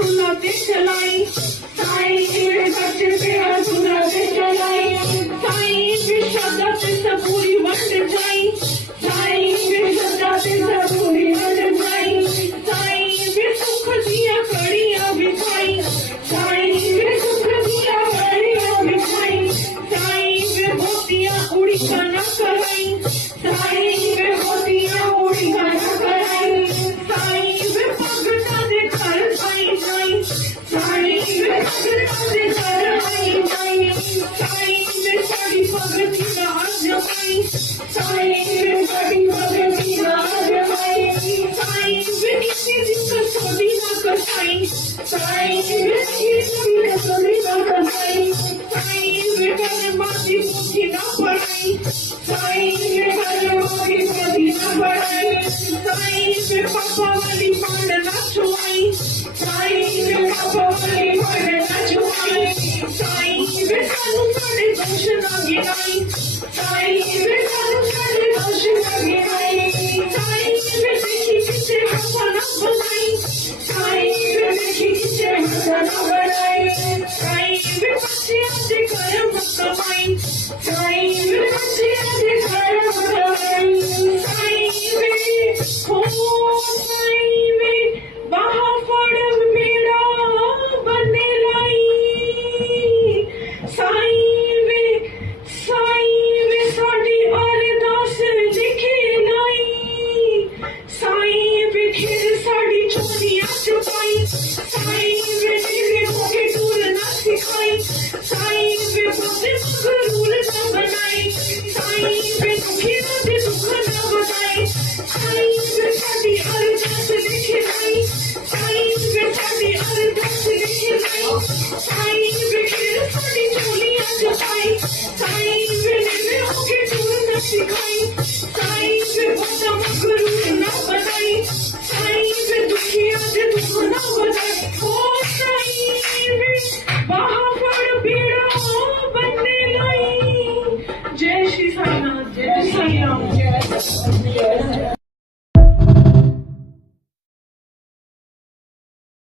सुनाते चलाई साईं मेरे बच्चे पे सुनाते चलाई साईं विश्वदा से सबूरी वंड जाई साईं विश्वदा से सबूरी वंड जाई साईं वे सुख दिया कड़िया बिछाई साईं वे सुख दिया कड़िया बिछाई साईं वे मोतिया उड़ी का न कराई साईं वे मोतिया उड़ी का न कराई साईं वे भगता दे घर आई जाई साईं वे भगता दे घर आई जाई साईं वे साड़ी भगती ना जमाई साईं वे साड़ी भगती ना जमाई साईं वे किसी दिन सोनी ना कसाई साईं वे किसी दिन सोनी ना कसाई साईं वे घर माती मुठी ना पड़ाई साईं वे घर माती मुठी ना पड़ाई साईं वे पापा वाली पांड ना छुआई साईं वे पापा वाली पांड ना छुआई साईं वे सानू साडे दोष ना गिनाई साईं वे सानू साडे दोष ना गिनाई साईं वे देखी किसे पापा ना बनाई साईं वे देखी किसे पापा ना बनाई साईं वे बच्चे आते घर मत कमाई साईं वे बच्चे आते घर मत कमाई साईं वे हो साईं वे बाहा फड़ मेरा बने लाई साईं वे साडी अरदास लिखे लाई साईं वे खिर साडी चोरियां छुपाई साईं वे तेरे होके दूर ना सिखाई साईं वे बसे मगरूर ना बनाई साईं वे दुखी दे दुख ना बताई साईं वे साडी अरदास लिखे लाई साईं वे साडी अरदास लिखे लाई साईं वे खिर साडी चोरियां छुपाई साईं वे तेरे होके दूर ना सिखाई साईं वे बसे मगरूर ना बनाई साईं वे दुखी दे दुख ना बताई ओ साईं वे बाहा फड़ बेड़ा बनने लाई जय श्री साईनाथ जय श्री राम जय